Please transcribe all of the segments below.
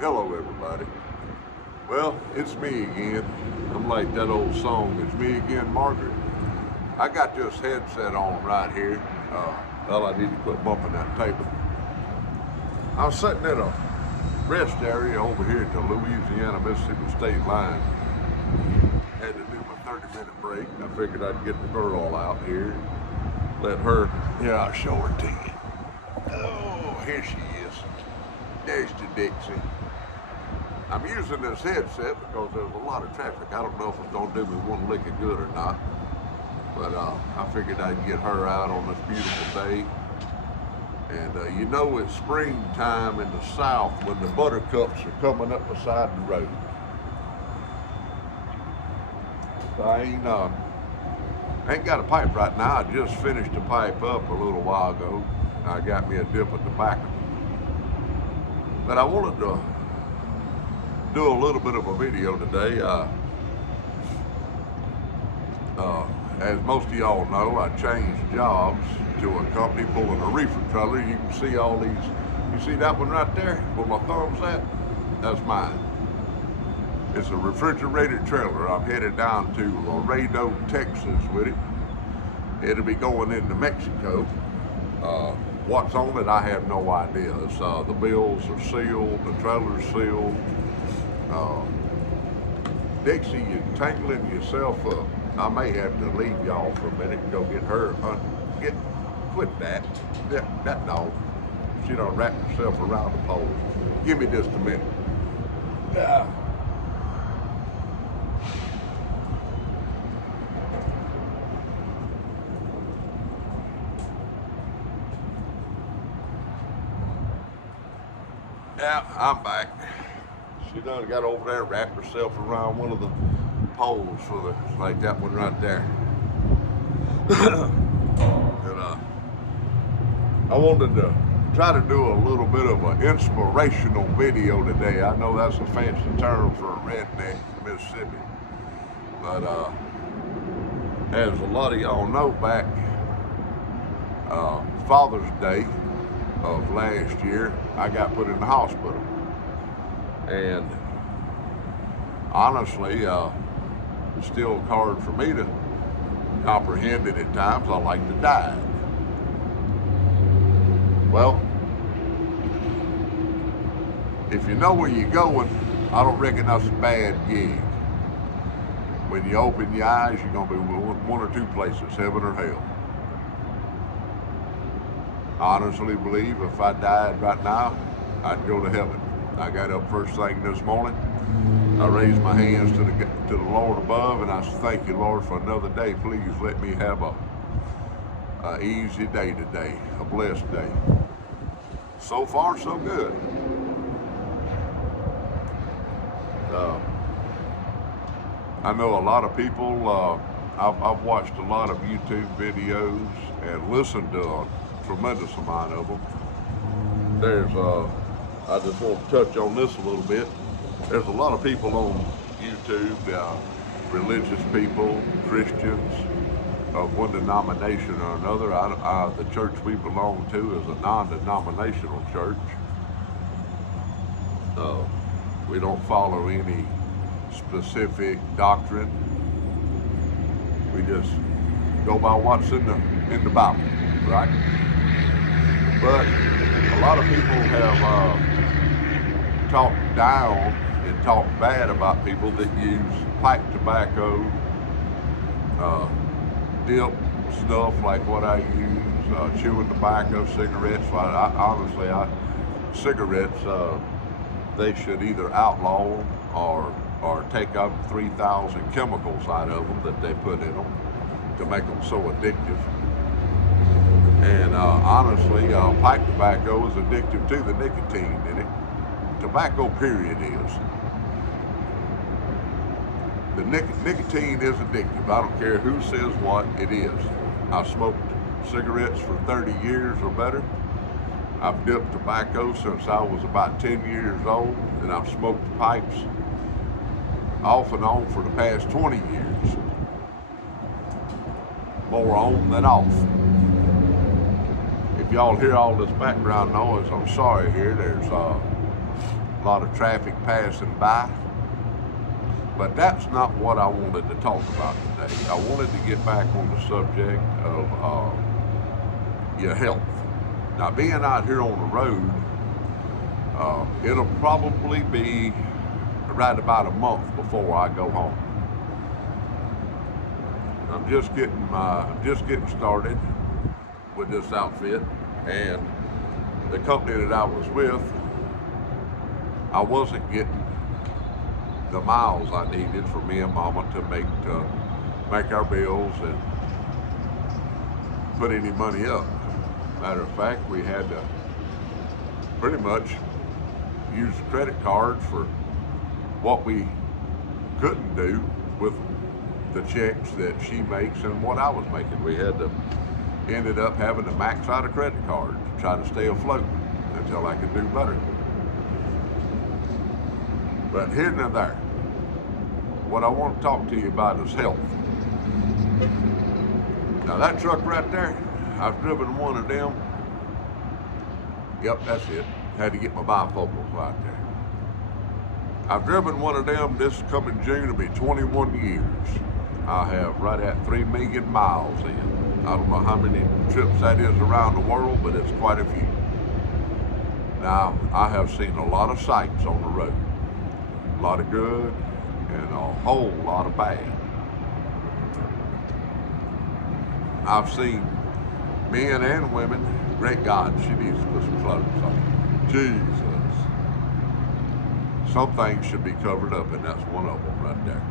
Hello, everybody. Well, it's me again. I'm like that old song, It's Me Again, Margaret. I got this headset on right here. Well, I need to quit bumping that table. I was sitting in a rest area over here at the Louisiana-Mississippi state line. Had to do my 30-minute break. I figured I'd get the girl out here. Let her, I'll show her to you. Oh, here she is. There's the Dixie. I'm using this headset because there's a lot of traffic. I don't know if it's going to do me one lick of good or not. But I figured I'd get her out on this beautiful day. And you know it's springtime in the south when the buttercups are coming up beside the road. So I ain't got a pipe right now. I just finished a pipe up a little while ago. I got me a dip of tobacco. But I wanted to do a little bit of a video today. As most of y'all know, I changed jobs to a company pulling a reefer trailer. You can see all these, you see that one right there where my thumb's at? That's mine. It's a refrigerated trailer. I'm headed down to Laredo, Texas with it. It'll be going into Mexico. What's on it, I have no idea. The bills are sealed, the trailer's sealed. Dixie, you're tangling yourself up. I may have to leave y'all for a minute and go get her. Quit that. That dog. She done wrapped herself around the pole. Give me just a minute. Yeah. Yeah, I'm back. She done got over there, wrapped herself around one of the poles for like that one right there. And I wanted to try to do a little bit of an inspirational video today. I know that's a fancy term for a redneck from Mississippi. But as a lot of y'all know, back Father's Day of last year, I got put in the hospital. And honestly, it's still hard for me to comprehend it at times. I like to die. Well, if you know where you're going, I don't reckon that's a bad gig. When you open your eyes, you're going to be one or two places, heaven or hell. I honestly believe if I died right now, I'd go to heaven. I got up first thing this morning. I raised my hands to the Lord above, and I said, "Thank you, Lord, for another day. Please let me have a easy day today, a blessed day." So far, so good. I know a lot of people. I've watched a lot of YouTube videos and listened to a tremendous amount of them. I just want to touch on this a little bit. There's a lot of people on YouTube, religious people, Christians, of one denomination or another. The church we belong to is a non-denominational church. We don't follow any specific doctrine. We just go by what's in the Bible, right? But a lot of people have talked down and talk bad about people that use pipe tobacco, dip stuff like what I use, chewing tobacco, cigarettes. Honestly, cigarettes, they should either outlaw them or take out 3,000 chemicals out of them that they put in them to make them so addictive. And honestly, pipe tobacco is addictive to the nicotine in it. Tobacco, period, is. The nicotine is addictive. I don't care who says what, it is. I've smoked cigarettes for 30 years or better. I've dipped tobacco since I was about 10 years old, and I've smoked pipes off and on for the past 20 years. More on than off. If y'all hear all this background noise, I'm sorry here. There's a lot of traffic passing by. But that's not what I wanted to talk about today. I wanted to get back on the subject of your health. Now, being out here on the road, it'll probably be right about a month before I go home. I'm just getting started with this outfit, and the company that I was with, I wasn't getting the miles I needed for me and Mama to make our bills and put any money up. Matter of fact, we had to pretty much use the credit card for what we couldn't do with the checks that she makes and what I was making. We ended up having to max out a credit card to try to stay afloat until I could do better. But here and there, what I want to talk to you about is health. Now that truck right there, I've driven one of them. Yep, that's it. Had to get my bifocals right there. I've driven one of them. This coming June will be 21 years. I have right at 3 million miles in. I don't know how many trips that is around the world, but it's quite a few. Now, I have seen a lot of sights on the road. A lot of good and a whole lot of bad. I've seen men and women. Great God, she needs to put some clothes on. Jesus. Some things should be covered up, and that's one of them right there.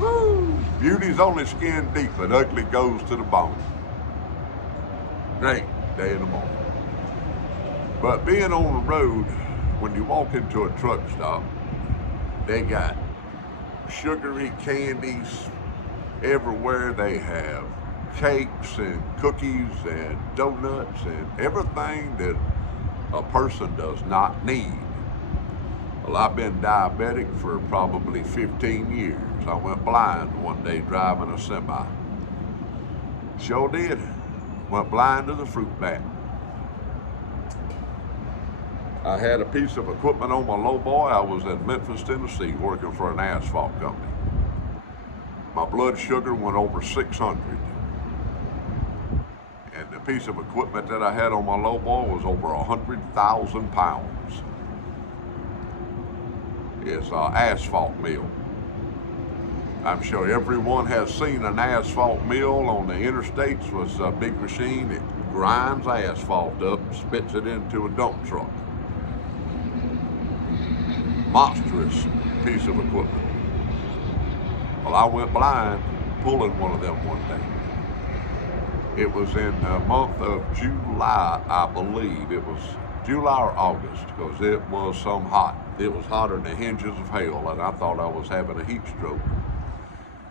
Woo. Beauty's only skin deep, but ugly goes to the bone. Great day in the morning. But being on the road, when you walk into a truck stop, they got sugary candies everywhere. They have cakes and cookies and donuts and everything that a person does not need. Well, I've been diabetic for probably 15 years. I went blind one day driving a semi. Sure did. Went blind to the fruit bat. I had a piece of equipment on my lowboy. I was in Memphis, Tennessee, working for an asphalt company. My blood sugar went over 600. And the piece of equipment that I had on my lowboy was over 100,000 pounds. It's an asphalt mill. I'm sure everyone has seen an asphalt mill on the interstates with a big machine that grinds asphalt up and spits it into a dump truck. Monstrous piece of equipment. Well, I went blind pulling one of them one day. It was in the month of July, I believe. It was July or August, because it was some hot. It was hotter than the hinges of hell, and I thought I was having a heat stroke.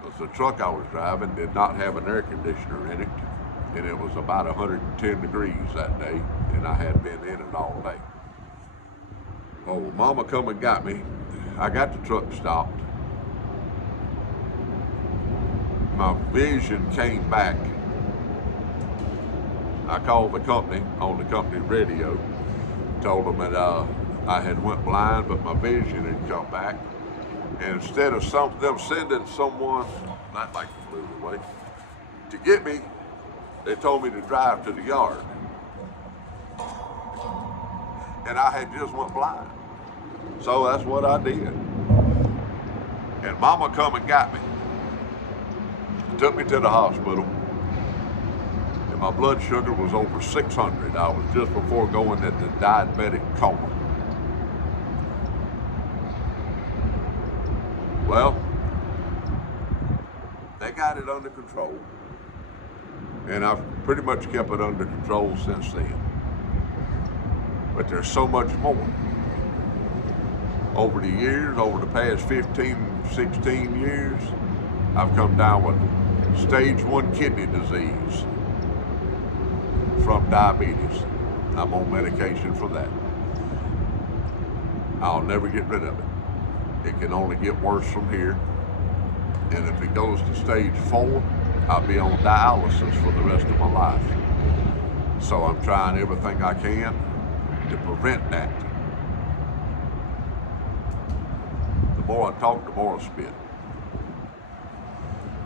Because the truck I was driving did not have an air conditioner in it, and it was about 110 degrees that day, and I had been in it all day. Oh, Mama come and got me. I got the truck stopped. My vision came back. I called the company on the company radio, told them that I had went blind, but my vision had come back. And instead of them sending someone, not like flew away, to get me, they told me to drive to the yard. And I had just went blind. So that's what I did. And Mama come and got me. Took me to the hospital. And my blood sugar was over 600. I was just before going into diabetic coma. Well, they got it under control. And I've pretty much kept it under control since then. But there's so much more. Over the years, over the past 15, 16 years, I've come down with stage 1 kidney disease from diabetes. I'm on medication for that. I'll never get rid of it. It can only get worse from here. And if it goes to stage 4, I'll be on dialysis for the rest of my life. So I'm trying everything I can to prevent that. The more I talk, the more I spit.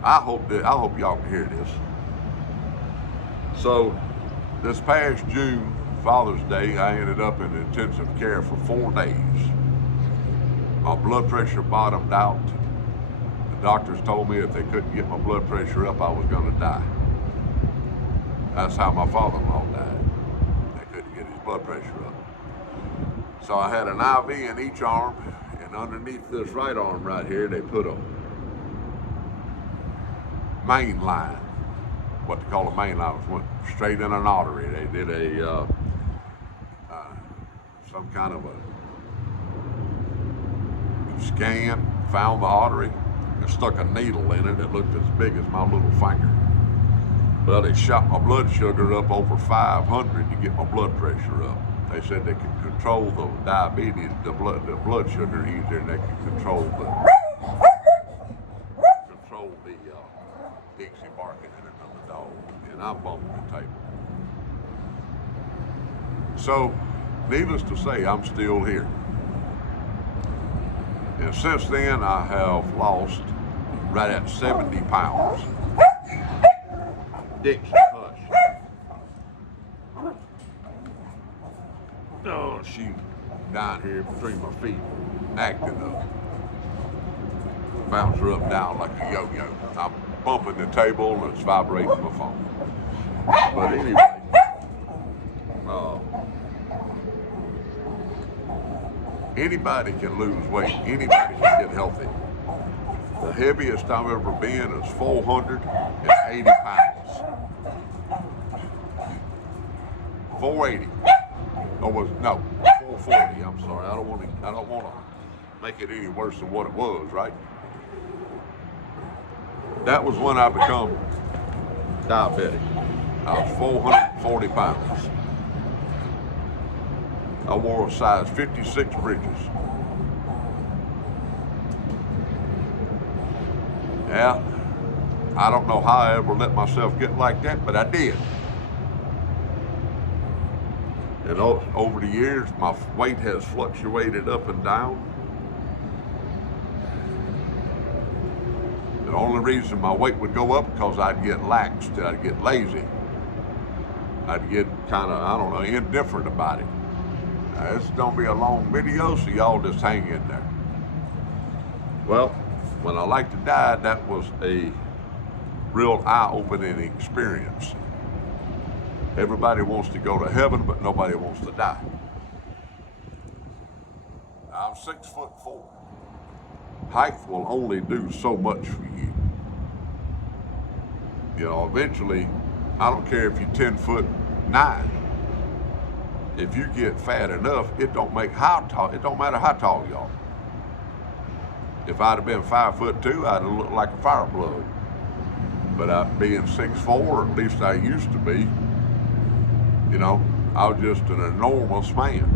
I hope y'all can hear this. So this past June, Father's Day, I ended up in intensive care for 4 days. My blood pressure bottomed out. The doctors told me if they couldn't get my blood pressure up, I was going to die. That's how my father-in-law died. They couldn't get his blood pressure up. So I had an IV in each arm, and underneath this right arm right here, they put a main line. What they call a main line, went straight in an artery. They did a some kind of a scan, found the artery, and stuck a needle in it that looked as big as my little finger. Well, they shot my blood sugar up over 500 to get my blood pressure up. They said they could control the diabetes, the blood sugar easier, and they could control the Dixie barking at another dog, and I'm bumping the table. So, needless to say, I'm still here. And since then, I have lost right at 70 pounds. Dixie, hush. Oh, she down here between my feet, acting up. Bounce her up and down like a yo-yo. I'm bumping the table and it's vibrating my phone. But anyway, anybody can lose weight. Anybody can get healthy. The heaviest I've ever been is 480 pounds. 480. Oh, no, 440. I'm sorry. I don't want to make it any worse than what it was, right? That was when I become diabetic. I was 440 pounds. I wore a size 56 britches. Yeah, I don't know how I ever let myself get like that, but I did. And over the years, my weight has fluctuated up and down. The only reason my weight would go up because I'd get lax, I'd get lazy. I'd get kind of, I don't know, indifferent about it. Now, this is going to be a long video, so y'all just hang in there. Well, when I like to die, that was a real eye-opening experience. Everybody wants to go to heaven, but nobody wants to die. I'm 6'4". Height will only do so much for you. You know, eventually, I don't care if you're 10'9". If you get fat enough, it don't matter how tall you are. If I'd have been 5'2", I'd have looked like a fire plug. But being 6'4", or at least I used to be, you know, I was just an enormous man.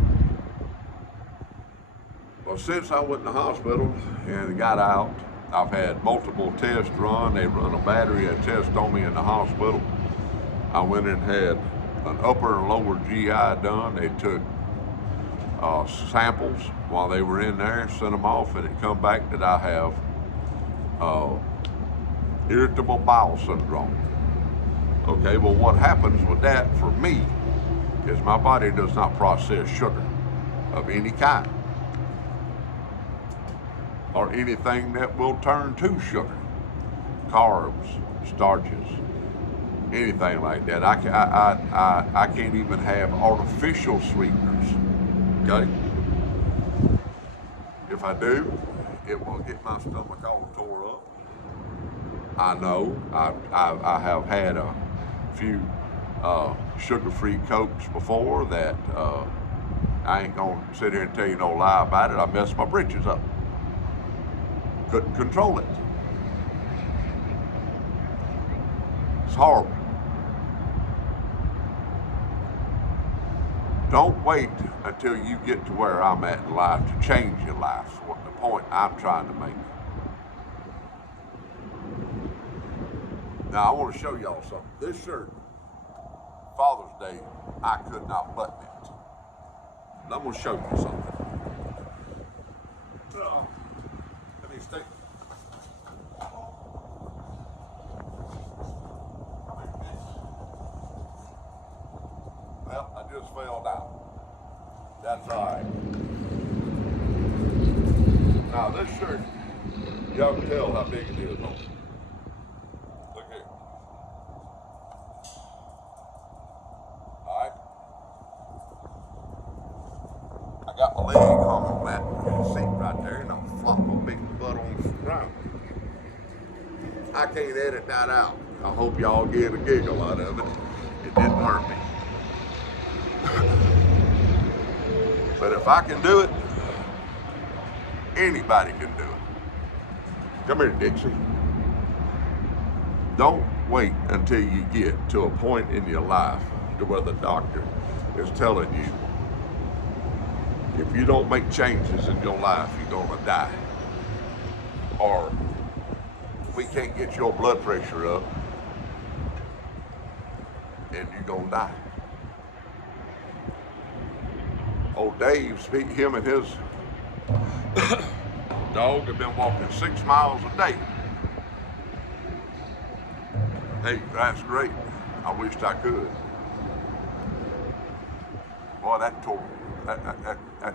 Well, since I went to the hospital and got out, I've had multiple tests run. They run a battery of tests on me in the hospital. I went and had an upper and lower GI done. They took samples while they were in there, sent them off, and it come back that I have irritable bowel syndrome. Okay, well, what happens with that for me is my body does not process sugar of any kind or anything that will turn to sugar, carbs, starches, anything like that. I can't even have artificial sweeteners, okay? If I do, it will get my stomach all tore up. I know I have had a few sugar-free Cokes before that I ain't gonna sit here and tell you no lie about it. I messed my britches up. Couldn't control it. It's horrible. Don't wait until you get to where I'm at in life to change your life. That's what the point I'm trying to make. Now I want to show y'all something. This shirt Father's Day, I could not button it. And I'm gonna show you something. Let me stay. Well, I just fell down. That's all right. Now this shirt, y'all can tell how big it is on me. Look here. All right. I got my leg hung on that seat right there, and I'm flopping my big butt on the ground. I can't edit that out. I hope y'all get a giggle out of it. It didn't hurt me. But if I can do it, anybody can do it. Come here, Dixie. Don't wait until you get to a point in your life to where the doctor is telling you, if you don't make changes in your life, you're gonna die. Or we can't get your blood pressure up and you're gonna die. Old Dave's, him and his dog have been walking 6 miles a day. Hey, that's great. I wished I could. Boy, that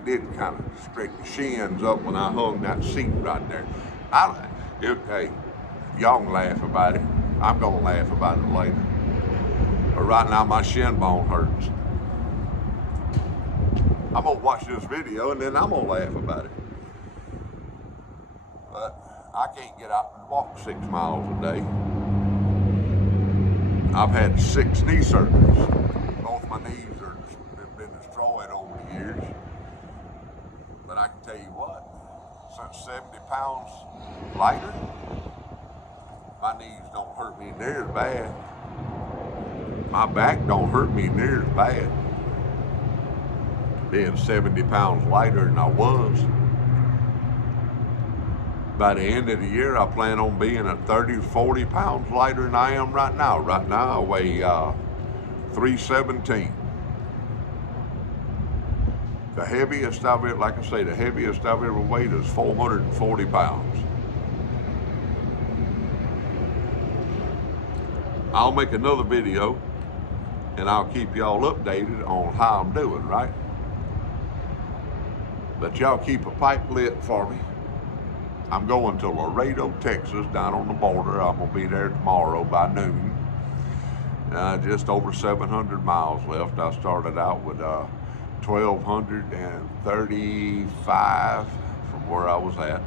did kind of straighten the shins up when I hung that seat right there. Hey, y'all can laugh about it. I'm gonna laugh about it later. But right now my shin bone hurts. I'm gonna watch this video and then I'm gonna laugh about it. But I can't get out and walk 6 miles a day. I've had 6 knee surgeries. Both my knees have been destroyed over the years. But I can tell you what, since 70 pounds lighter, my knees don't hurt me near as bad. My back don't hurt me near as bad. Being 70 pounds lighter than I was. By the end of the year, I plan on being at 30 to 40 pounds lighter than I am right now. Right now, I weigh 317. The heaviest I've ever, like I say, the heaviest I've ever weighed is 440 pounds. I'll make another video and I'll keep y'all updated on how I'm doing, right? But y'all keep a pipe lit for me. I'm going to Laredo, Texas, down on the border. I'm gonna be there tomorrow by noon. Just over 700 miles left. I started out with 1,235 from where I was at.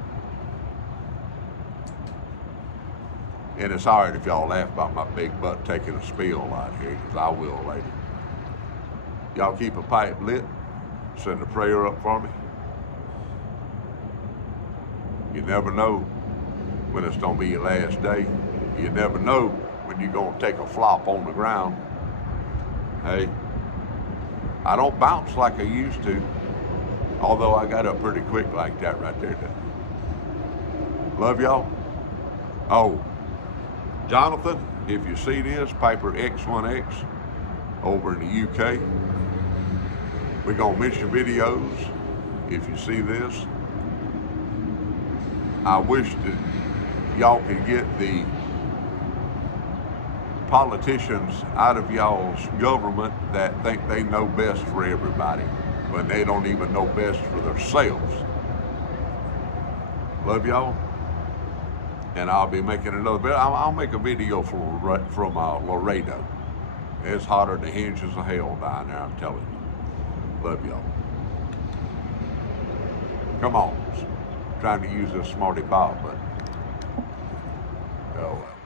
And it's all right if y'all laugh about my big butt taking a spill out here, because I will later. Y'all keep a pipe lit. Send a prayer up for me. You never know when it's gonna be your last day. You never know when you're gonna take a flop on the ground. Hey, I don't bounce like I used to, although I got up pretty quick like that right there. Love y'all. Oh, Jonathan, if you see this, Piper X1X over in the UK, we're gonna miss your videos if you see this. I wish that y'all could get the politicians out of y'all's government that think they know best for everybody, when they don't even know best for themselves. Love y'all. And I'll be making another video. I'll make a video from Laredo. It's hotter than the hinges of hell down there, I'm telling you. Love y'all. Come on. Trying to use this Smarty Bob button. Oh well.